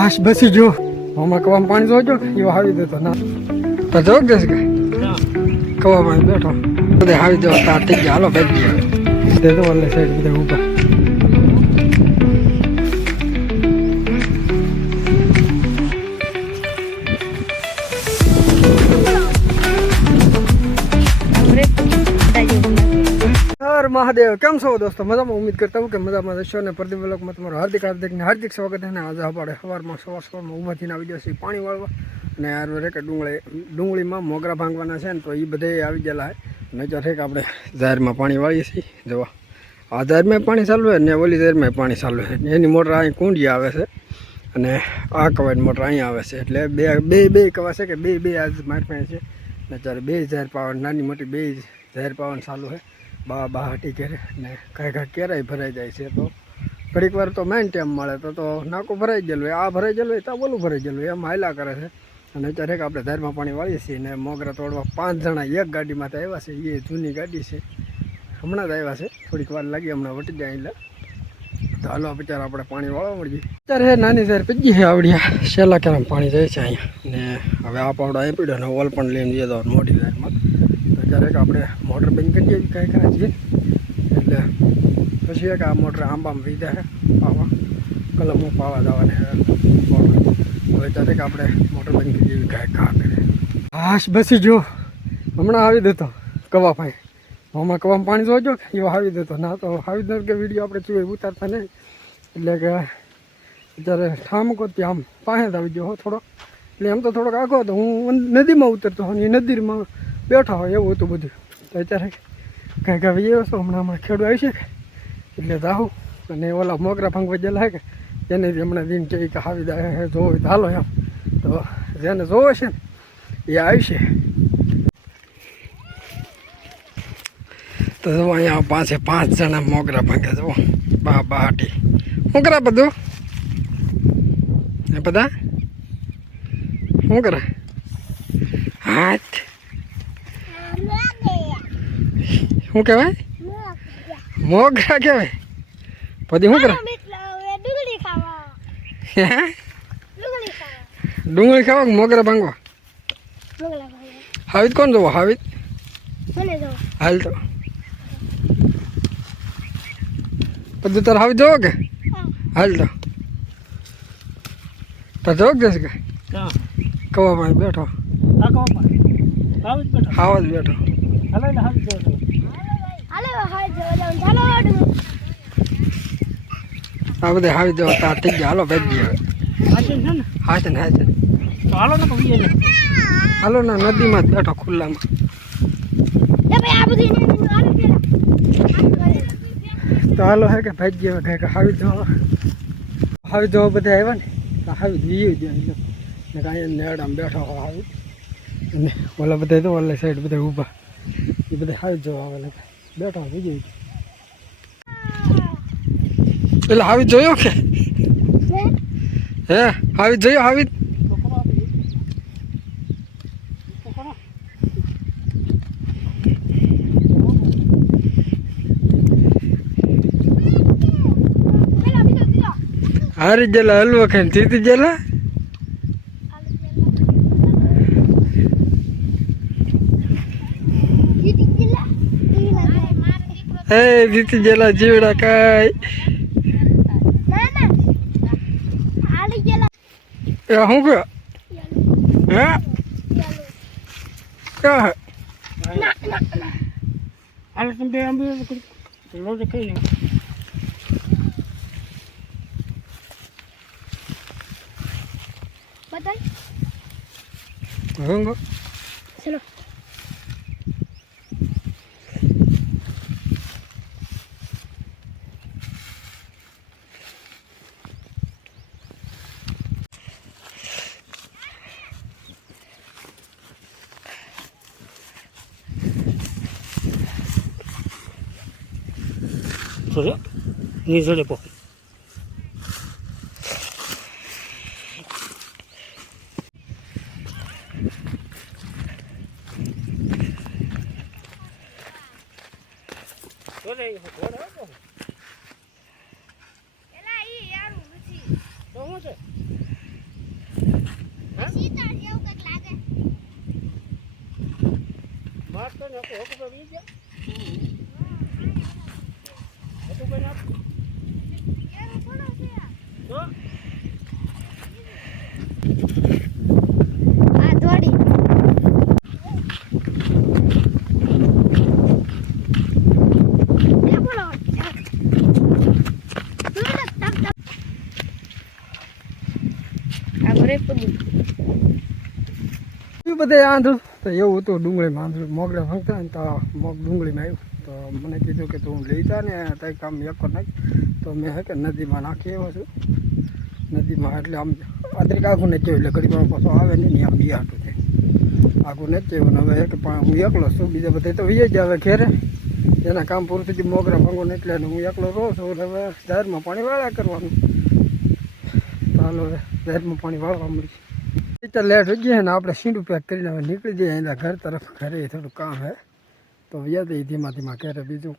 હાશ બસી જો. હમણાં કવામાં પાણી જોજો. એ આવી દેતો. ના. તો જોગ દેશ કે? કવા પાણી બેઠો. બધે આવી દેવા તાર થઈ ગયા. હાલો બેસી ગયા. દે તો વલ્લે સાઈડ, બધે ઊભા. હર મહાદેવ. કેમ છો દોસ્તો? મજામાં? ઉમ્મીદ કરતા હું કે મજામાં જશો અને પ્રદીપ બ્લોકમાં તમારું હાર્દિક હાર્દિક ને હાર્દિક સ્વાગત અને આજે આપણે સવારમાં સવાર સવારમાં ઊભા થઈને આવી જશે પાણી વાળવા. અને યાર રે ડુંગળી, ડુંગળીમાં મોગરા ભાંગવાના છે ને તો એ બધે આવી ગયેલા છે. નજર છે કે આપણે જાહેરમાં પાણી વાળીએ છીએ. જોવા. આ જાહેરમાં પાણી ચાલુ હોય ને ઓલી જાહેરમાં પાણી ચાલુ છે. એની મોટર અહીં કુંડી આવે છે. અને આ કવાયની મોટર અહીંયા આવે છે. એટલે બે બે બે કવા છે કે બે બે આજ મારી પાસે છે. ને જ્યારે બે જાહેર પાવન નાની મોટી બે જાહેર પાવન ચાલુ છે. બા બા હટી કરે ને કાંઈ કાંઈ કેરાય ભરાઈ જાય છે તો ઘડીક વાર તો મેન ટાઈમ મળે તો તો નાકું ભરાઈ ગયેલું હોય. આ ભરાઈ ગયેલું હોય તો બોલું ભરાઈ ગયેલું હોય. એમ હાયલા કરે છે. અને અત્યારે આપણે ધારમાં પાણી વાળીએ છીએ ને મોગરા તોડવા પાંચ જણા એક ગાડીમાં તો આવ્યા છે. એ જૂની ગાડી છે. હમણાં જ આવ્યા છે. થોડીક વાર લાગી, હમણાં વટી જાય એટલે. તો હાલો બિચારા આપણે પાણી વાળવા મળીએ. અત્યારે નાની સાર પીજી છે આવડ્યા. છેલ્લા કેરામ પાણી જાય છે અહીંયા. ને હવે આ પાવડો આપી પીડ્યો ને ઓલ પણ લઈને જઈએ તો મોટી સારમાં તો ક્યારેક આપણે મોટર બંધ કરીએ કાંઈ કાંઈ છીએ એટલે પછી એક આ મોટર આંબામાં વીધા છે પાવા કલમો પાવા દાવાને મોટર હવે ક્યારેક આપણે મોટર બંધ કરીએ એવી કાંઈ કા કરે હાશ બેસી જો હમણાં આવી દેતો કવા ભાઈ હમણાં કવામાં પાણી જોજો એવો આવી દેતો ના તો આવી દે કે વીડિયો આપણે જોઈએ ઉતારતા નહીં એટલે કે અત્યારે ઠામકો ત્યાં આમ પાસે આવી ગયો થોડો એટલે એમ તો થોડોક આખો હતો હું નદીમાં ઉતરતો એ નદીમાં બેઠા હોય એવું હતું બધું તો અત્યારે કાંઈક આવી ગયો છો. હમણાં હમણાં ખેડૂ આવી છે. એટલે જાઉં અને ઓલા મોગરા ભાંગવા હે કે એને હમણાં દિન કહે કે આવી જાય જોવો એમ. તો જેને જોવે છે ને, એ આવશે તો જો અહીંયા પાસે પાંચ જણા મોગરા ભાંગે જુઓ. બા બાટી શું કરે બધું? એ બધા? શું કરે? હાથ શું કહેવાય? મોગરા કહેવાય. પછી શું કરે? ડુંગળી ખાવા હે? કે મોગરા ભાંગવા? હાવિત કોણ જોવો? હાવિત? હાલ તો. પછી તારે હાવિત જોવો કે? હાલ તો. તાર જોવો કે જશે કે? કવા ભાઈ બેઠો. ખાવા જ બેઠો હાલો હાલ જો ચાલો ડુંગળી આ બધા હાવી દેવા તાર થઈ ગયા. હાલો બેસી હવે હા છે ને હા છે હાલો ના નદીમાં જ બેઠો ખુલ્લામાં. એ ભાઈ આ બધું આનું પેલા તો હાલો હે કે ભાઈ ગયા કાંઈક હાવી દેવા. હાવી દેવા બધા આવ્યા ને તો હાવી ને. કાંઈ નેડામાં બેઠો હાવી. અને ઓલા બધા તો ઓલા સાઈડ બધા ઊભા. એ બધા હાવી જવા આવેલા બેઠા વીજઈ એટલે હાવી જોયો કે? હે? હાવી જોયો બીજો હારી જેલા હલવો ખાઈને ગયેલા? ઈલા માર હે જીતી જીવડા કાંઈ ના ના આલી ગયેલા એ શું કયો હે? ક્યાં હે? બતાય. Тоже не залепо. Тоже его гора. Эла и яру мчи. Что может? Сита જેવું કંઈક લાગે. માર તો નકો હોક તો વી ગયા. બધે આંધળું? તો એવું હતું, ડુંગળીમાં આંધળું. મોગરે ભાંગતા ને તો મોગ ડુંગળીમાં આવ્યું. તો મને કીધું કે તું લઈ જા ને તારી કામ એક નાખ. તો મેં હે કે નદીમાં નાખી એવો છું. નદીમાં એટલે આમ આદરિક આખું નથી એટલે ઘડીમાં પાછો આવે નહીં આમ બી હાટું છે આખું નથી આવ્યું. હવે હે કે પણ હું એકલો છું, બીજા બધા તો વિજય જ આવે ઘેરે. એના કામ પૂરું થઈ ગયું મોગરા ભાંગો ને એટલે હું એકલો રહું છું. હવે જાહેરમાં પાણી વાળા કરવાનું. ચાલો હવે જાહેરમાં પાણી વાળવા મળી ટીચર લેટ થઈ ગયા ને આપણે સીંડું પેક કરીને હવે નીકળી જઈએ એના ઘર તરફ. ઘરે થોડું કામ હે. તો વ્યાજ ધીમા ધીમા ઘરે બીજું